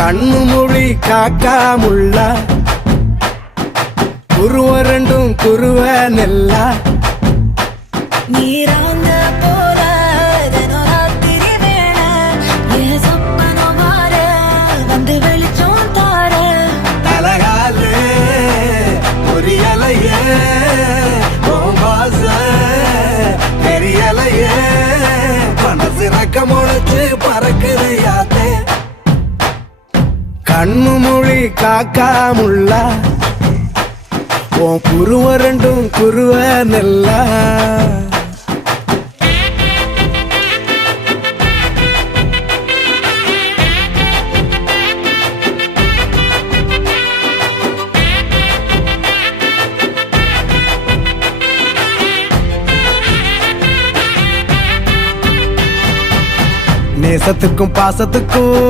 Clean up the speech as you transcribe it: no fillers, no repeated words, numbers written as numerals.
கண்ணு மொழி காக்காமுள்ள குருவ ரெண்டும் குருவ நெல்லா நீராங்க போல தினராத்திரி வேளை என் சொப்பனம் மாற வந்து வெளிச்சம் தார தலகாலே பொரியலையே ஓம்பாச பெரியலையே மனசு ரக்க முளைச்சு பறக்குது யாத்தே கண்ணு மொழி காக்காமுள்ள உன் குருவ ரெண்டும் குருவ நெல்லா நேசத்துக்கும் பாசத்துக்கும்